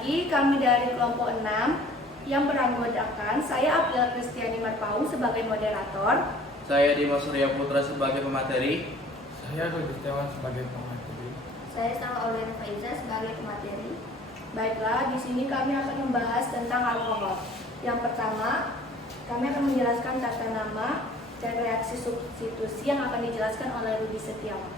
lagi kami dari kelompok 6 yang beranggotakan saya Abdul Kristiani Marpau sebagai moderator, saya Dimas Surya Putra sebagai pemateri, saya Rudi Setiawan sebagai pemateri, saya Salma Aurel Faiza sebagai pemateri. Baiklah, di sini kami akan membahas tentang alkohol. Yang pertama, kami akan menjelaskan tata nama dan reaksi substitusi yang akan dijelaskan oleh Rudi Setiawan.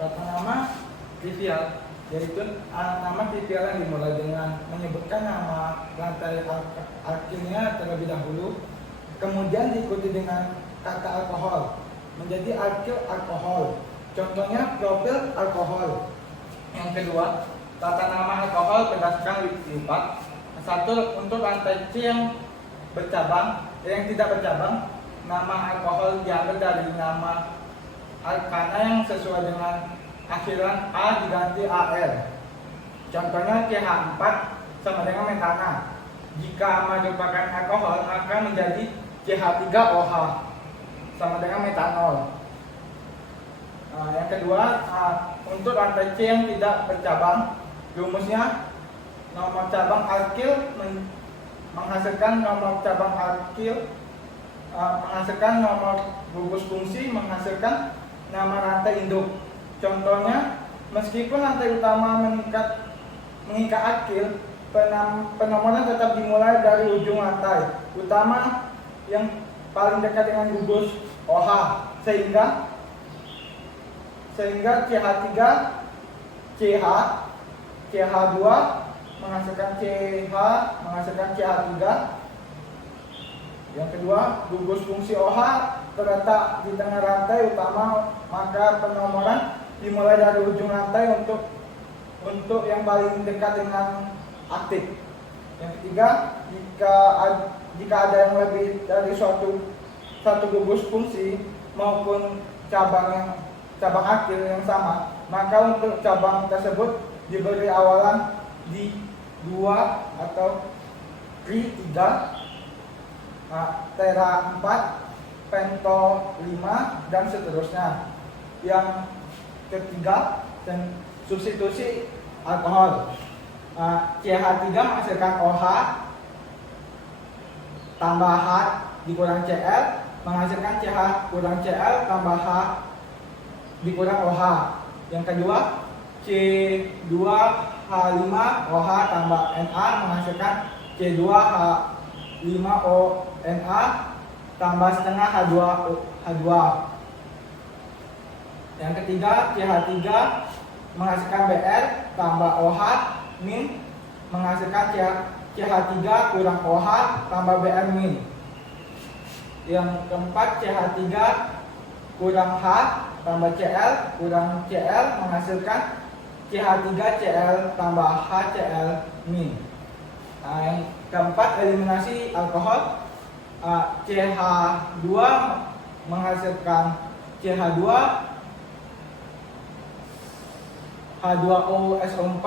Tata nama trivial, yaitu nama trivial yang dimulai dengan menyebutkan nama rantai alkilnya terlebih dahulu, kemudian diikuti dengan kata alkohol menjadi alkil alkohol. Contohnya propil alkohol. Yang kedua, tata nama alkohol berdasarkan lipat. Satu, untuk rantai C yang bercabang, yang tidak bercabang, nama alkohol diambil dari nama alkana yang sesuai dengan akhiran A diganti AL. Contohnya CH4 sama dengan metana. Jika merupakan alkohol maka menjadi CH3OH sama dengan metanol. Yang kedua, untuk rantai C yang tidak bercabang, rumusnya nomor cabang alkil menghasilkan nomor cabang alkil menghasilkan nomor gugus fungsi menghasilkan nama rantai induk. Contohnya, meskipun rantai utama mengikat alkil, penomoran tetap dimulai dari ujung rantai utama yang paling dekat dengan gugus OH, sehingga CH3 CH CH2 menghasilkan CH menghasilkan CH3. Yang kedua, gugus fungsi OH terletak di tengah rantai utama, maka penomoran dimulai dari ujung rantai untuk yang paling dekat dengan aktif. Yang ketiga, jika ada yang lebih dari satu gugus fungsi maupun cabang aktif yang sama, maka untuk cabang tersebut diberi awalan di 2 atau tri 3, tera 4, pento 5, dan seterusnya. Yang ketiga, dan substitusi alkohol. CH3 menghasilkan OH tambah H dikurang Cl menghasilkan CH kurang Cl tambah H dikurang OH. Yang kedua, C2H5OH tambah Na menghasilkan C2H5ONa tambah setengah H2. Yang ketiga, CH3 menghasilkan Br tambah OH min menghasilkan CH3 kurang OH tambah Br min. Yang keempat, CH3 kurang H tambah Cl kurang Cl menghasilkan CH3Cl tambah HCl min. Yang keempat, eliminasi alkohol. CH2 menghasilkan CH2 H2OSO4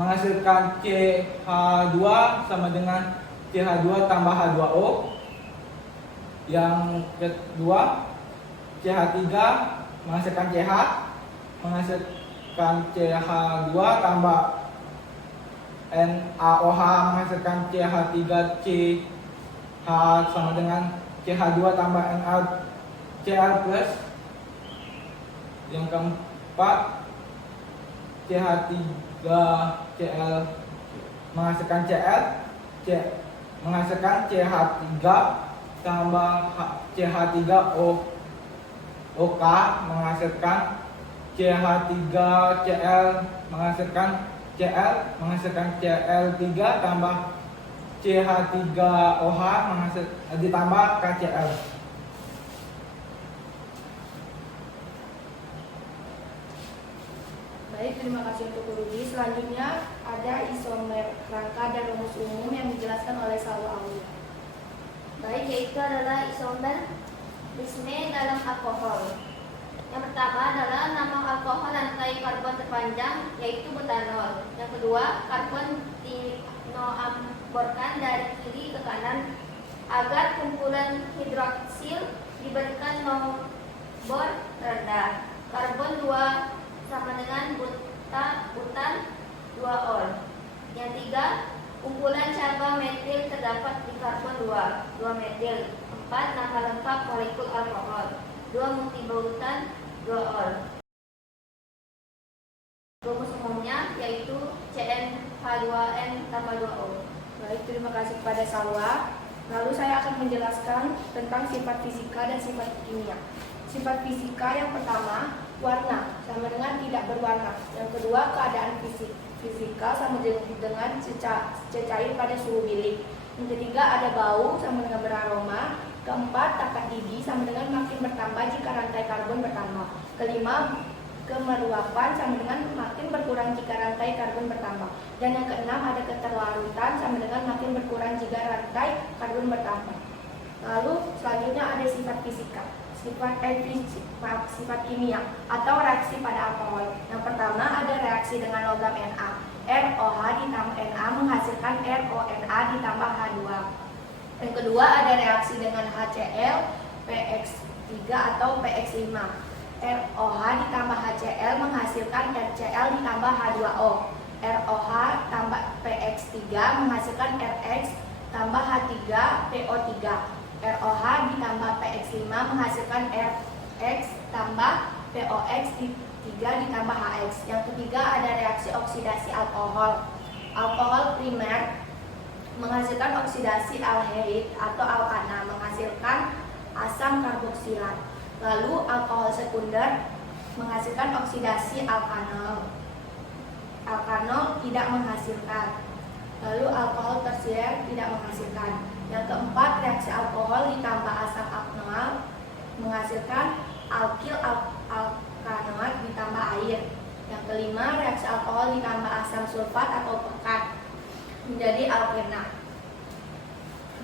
menghasilkan CH2 sama dengan CH2 tambah H2O. Yang kedua, CH3 menghasilkan CH menghasilkan CH2 tambah NaOH menghasilkan CH3CH sama dengan CH2 tambah NaCl+. Yang keempat, CH3Cl menghasilkan Cl menghasilkan CH3 tambah CH3OK menghasilkan CH3Cl menghasilkan Cl menghasilkan Cl3 tambah CH3OH ditambah KCl. Baik, terima kasih untuk Rudi. Selanjutnya ada isomer rangka dan rumus umum yang dijelaskan oleh Salwa Aulia. Baik, yaitu adalah isomerisme dalam alkohol. Yang pertama adalah nama alkohol rantai karbon terpanjang, yaitu butanol. Yang kedua, karbon dinoamborkan dari kiri ke kanan agar kumpulan hidroksil diberikan nomor rendah. Karbon 2 sama dengan butan 2 ol. Yang tiga, kumpulan cabang metil terdapat di karbon 2 metil. 4, nama lengkap molekul alkohol. 2, multibautan 2 ol. Rumus umumnya yaitu CnH2n tambah 2O. Baik, terima kasih kepada Salwa. Lalu saya akan menjelaskan tentang sifat fisika dan sifat kimia. Sifat fisika yang pertama, warna sama dengan tidak berwarna. Yang kedua, keadaan fisika sama dengan cecair pada suhu bilik. Yang ketiga, ada bau sama dengan beraroma. Keempat, takat gigi sama dengan makin bertambah jika rantai karbon bertambah. Kelima, kemeruapan sama dengan makin berkurang jika rantai karbon bertambah. Dan yang keenam, ada keterlarutan sama dengan makin berkurang jika rantai karbon bertambah. Lalu selanjutnya ada sifat fisika, sifat kimia atau reaksi pada alkohol. Yang pertama ada reaksi dengan logam Na. ROH ditambah Na menghasilkan RONA ditambah H2. Yang kedua ada reaksi dengan HCl, PX3 atau PX5. ROH ditambah HCl menghasilkan RCl ditambah H2O. ROH tambah PX3 menghasilkan RX tambah H3PO3. ROH ditambah PX5 menghasilkan RX tambah POX3 ditambah HX. Yang ketiga ada reaksi oksidasi alkohol. Alkohol primer menghasilkan oksidasi aldehyid atau alkana menghasilkan asam karboksilat. Lalu alkohol sekunder menghasilkan oksidasi alkanol. Alkanol tidak menghasilkan. Lalu alkohol tersier tidak menghasilkan. Yang keempat, reaksi alkohol ditambah asam alkanol menghasilkan alkil alkanoat ditambah air. Yang kelima, reaksi alkohol ditambah asam sulfat atau pekat menjadi alkena.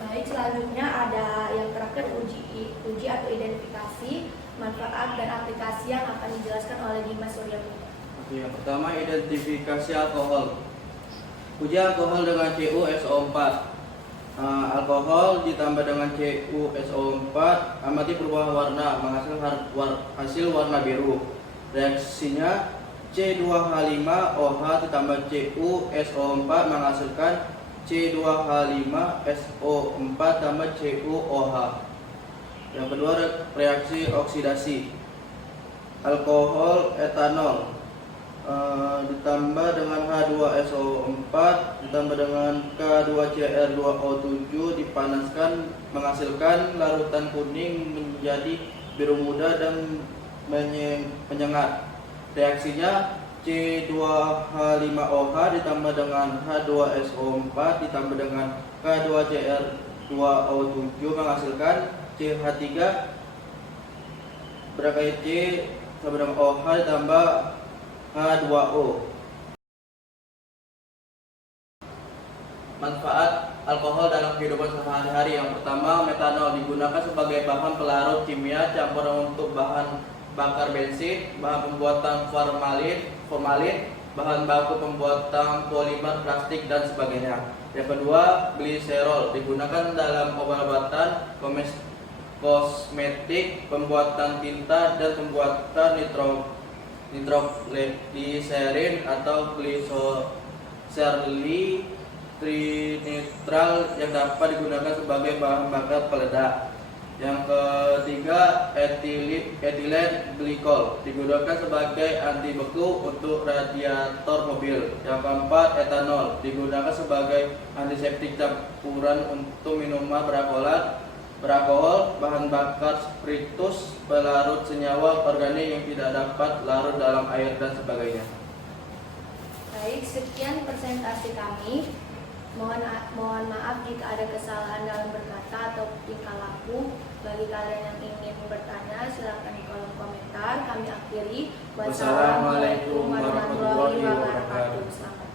Baik, selanjutnya ada yang terakhir uji atau identifikasi manfaat dan aplikasi yang akan dijelaskan oleh Dimas Surya Putra. Oke, yang pertama identifikasi alkohol. Uji alkohol dengan CuSO4. Alkohol ditambah dengan CuSO4 amati perubahan warna menghasilkan hasil warna biru. Reaksinya C2H5OH ditambah CuSO4 menghasilkan C2H5SO4 tambah CuOH. Yang kedua reaksi oksidasi. Alkohol etanol ditambah dengan H2SO4 ditambah dengan K2Cr2O7 dipanaskan menghasilkan larutan kuning menjadi biru muda dan menyengat. Reaksinya C2H5OH ditambah dengan H2SO4 ditambah dengan K2Cr2O7 menghasilkan CH3 berangkai C sama dengan OH ditambah H2O. Manfaat alkohol dalam kehidupan sehari-hari. Yang pertama, metanol digunakan sebagai bahan pelarut kimia campuran untuk bahan bakar bensin, bahan pembuatan formalin, bahan baku pembuatan polimer plastik dan sebagainya. Yang kedua, gliserol digunakan dalam obat-obatan, kosmetik, pembuatan tinta dan pembuatan nitrogliserin atau gliserli trinitral yang dapat digunakan sebagai bahan bakar peledak. Yang ketiga, etilen glikol digunakan sebagai anti beku untuk radiator mobil. Yang keempat, etanol digunakan sebagai antiseptik campuran untuk minuman beralkohol, bahan bakar spiritus, pelarut senyawa organik yang tidak dapat larut dalam air dan sebagainya. Baik, sekian presentasi kami. Mohon maaf jika ada kesalahan dalam berkata atau tingkah laku. Bagi kalian yang ingin bertanya, silakan di kolom komentar. Kami akhiri. Wassalamualaikum warahmatullahi wabarakatuh. Selamat